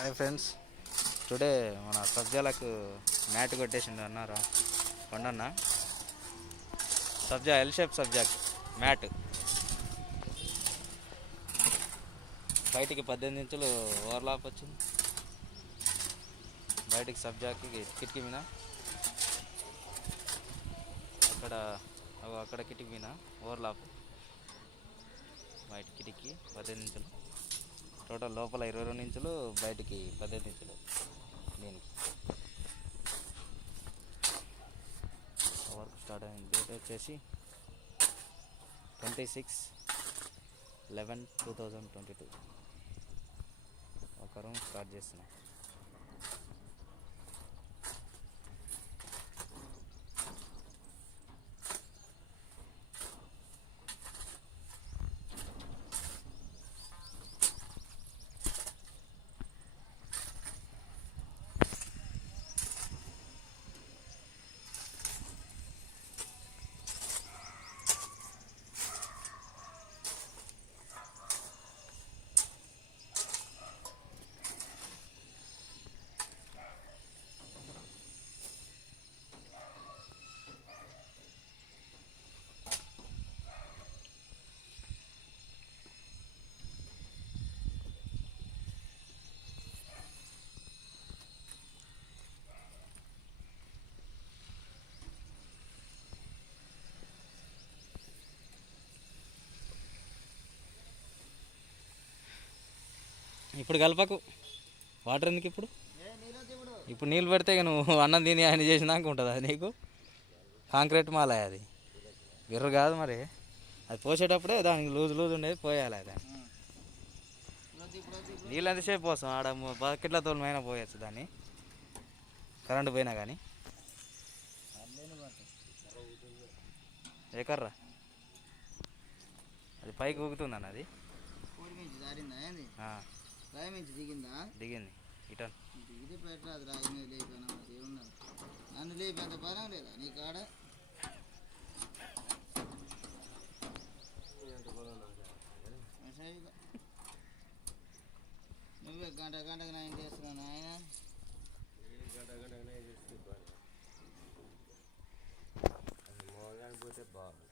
Hi friends, today మన సబ్జాలకు mat కొట్టేసిండు అన్నారా కొండన్న. సబ్జా L shape సబ్జాకి mat బయటికి 18 ఇంచులు ఓవర్లాప్ వచ్చింది. బయటికి సబ్జాకి కిటికీ మీద అక్కడ కిటికీ మీద ఓవర్లాప్, బయట కిటికీ 18 ఇంచులు, టోటల్ లోపల 22 ఇంచులు, బయటికి 18 ఇంచులు. దీనికి వర్క్ స్టార్ట్ అయింది. డేట్ వచ్చేసి 26/11/2022. ఒక రూమ్ స్టార్ట్ చేస్తున్నాం. ఇప్పుడు కలపకు, వాటర్ ఎందుకు ఇప్పుడు? ఇప్పుడు నీళ్ళు పెడితే నువ్వు అన్నం తిని ఆయన చేసినాక ఉంటుంది అది నీకు. కాంక్రీట్ మాల అది విర్రు కాదు మరి. అది పోసేటప్పుడే దానికి లూజ్ ఉండేది పోయాలి. దాన్ని నీళ్ళు ఎంతసేపు పోసాం, ఆడ బకెట్లతో అయినా పోయచ్చు దాన్ని, కరెంటు పోయినా కానీ. ఎకర్రా అది పైకి ఊగుతుందన్న, అది దిగింది ఇటన్. ఇది పెట్టరాదు, రాయి మీద లేపినా ఏమున్నది, నన్ను లేపేంత బలం లేదా నీ కాడ? నువ్వే గంటకు నయం చేస్తున్నాను ఆయన. పోతే బాగుంది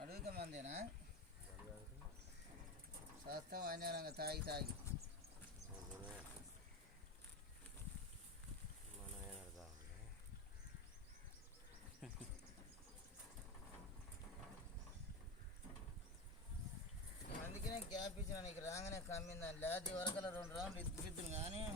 అడుగుతా మందేనా సస్తం అన్యానంగా తాగి అందుకనే గ్యాప్ ఇచ్చిన నీకు రాగానే కమ్మిందని. లేకపోతే వరకల 2 రౌండ్లు ఇద్దును కానీ